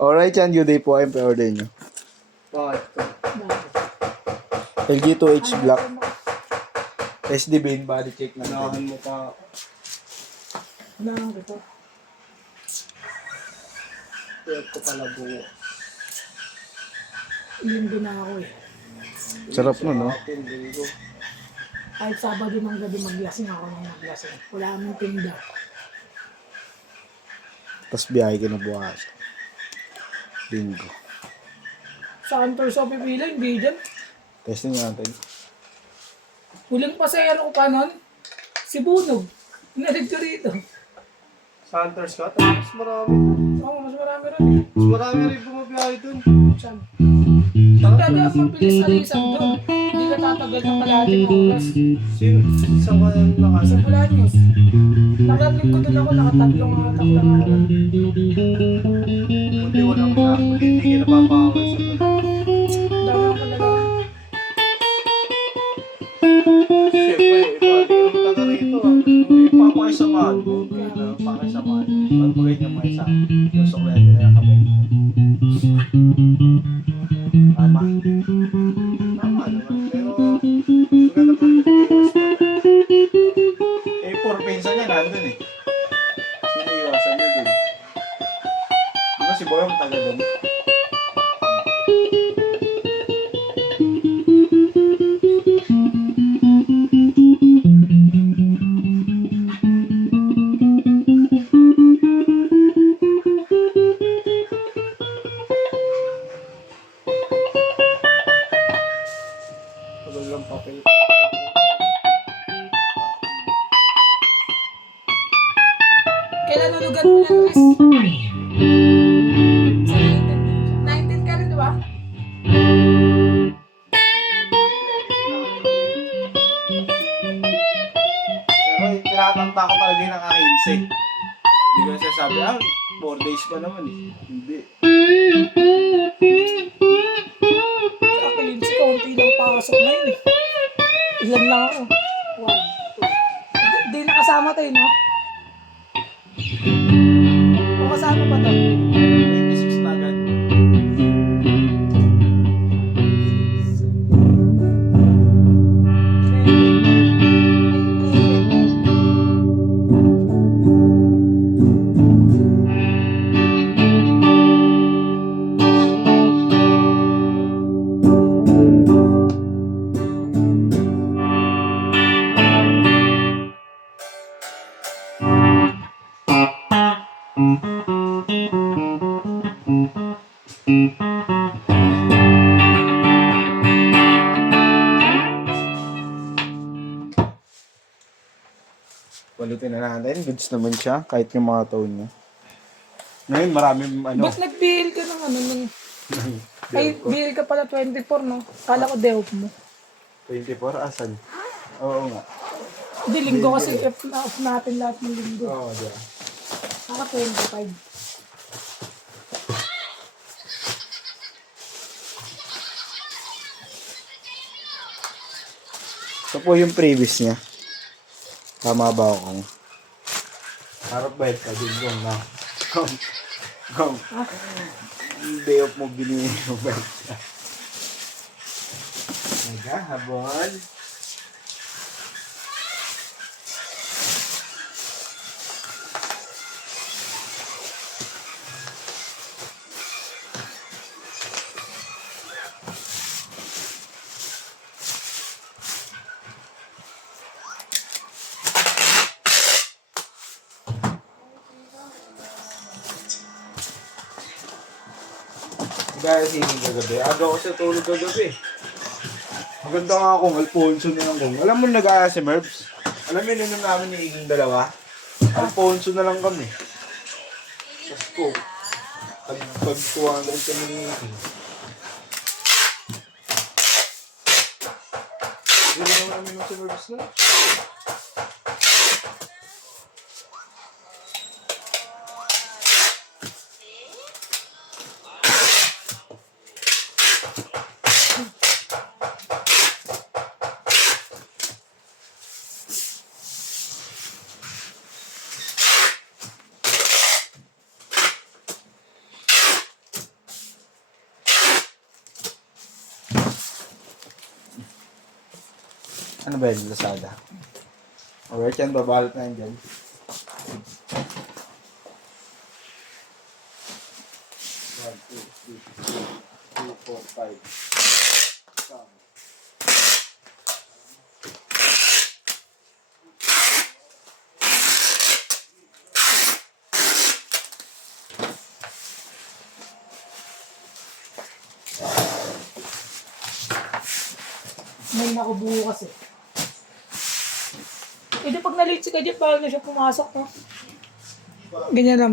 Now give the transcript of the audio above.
Alright yan, good day po. I'm pre-order nyo. Bakit? LG2H Black. SD bin, body check na. Unahan mo pa. Unahan ko to. Pwede ko pala buo. Linggo na ako eh. Sarap nun, no? Linggo. Kahit Sabado ng gabi maglasing ako ng maglasing. Wala aming tinda. Tapos biyahe ka na bukas. Linggo. Sa Antors o pipila, hindi dyan. Testing natin. Huling pasayero ko pa nun, si Bunog. Inalig ko rito. Sa Hunters ka? Mas marami. Oo, mas marami rin eh. Mas marami rin bumabiyahe dun. Saan? Pagdaga mabilis alisan doon. Hindi ka tatagal ng kalahating oras. Sino? Isang ka Sa nakasa. Bolaños. Nakaling ko doon ako, nakatatlong atak lang ako. Buti walang na. Buti hindi ka napapawal sa doon. Dami ako talaga. Siyempre, ito. Hindi ka naman taga rito. Hindi pa pakisamahan mo. Pakisamahan. Magbagay niya mga isa. Gusto ko yan na nakabay. Tama. Tama naman. Pero, maganda pa rin. Eh, 4 pinsan niya nandun eh. Sino iwasan niya dun? Diba si Boy ang taga dun? Tagal lang papel. Kailan nulugan mo ng Chris? Sa 19. 19 ka rin, di ba? Pero tinatanta ko talaga yung naka-15. Hindi ko sasabi, 4 days pa naman eh. Hindi. Sa akin, si konti lang pasok na yun eh. Ilan lang ako. 1, 2. Di nakasama tayo, no? O kasama pa to? 26 na agad. Balutin na natin. Goods naman siya. Kahit yung mga tone niya. Ngayon marami ano. Ba't nag-BL ka ng ano? Ay, BL ka pala 24, no? Kala ko day off mo. 24? Asan? Oo nga. Hindi, linggo kasi off natin lahat ng linggo. Oo, diba? Saka 25. Ito po yung previous niya. Tama ba ako? Harap ba ka din gong na? Gong. Day off mo binili yung bike niya. Naghahabol. Gaya singing kagabi. Aga ko sa tulog kagabi. Maganda nga akong Alfonso na lang kung. Alam mo nag-aaya si Mervs? Alam mo yun namin ni Iging dalawa? Alfonso na lang kami. Tapos po, pag 200 kami ni Iging. Hindi naman namin yung si Mervs na. Ano ba yun? Lazada. Alright yan, babalot na yun dyan. One, two, three, two, four, five. May nakubuo kasi. Eh di pag nalate si Kadya, parang na siya pumasok, no? Ganyan lang.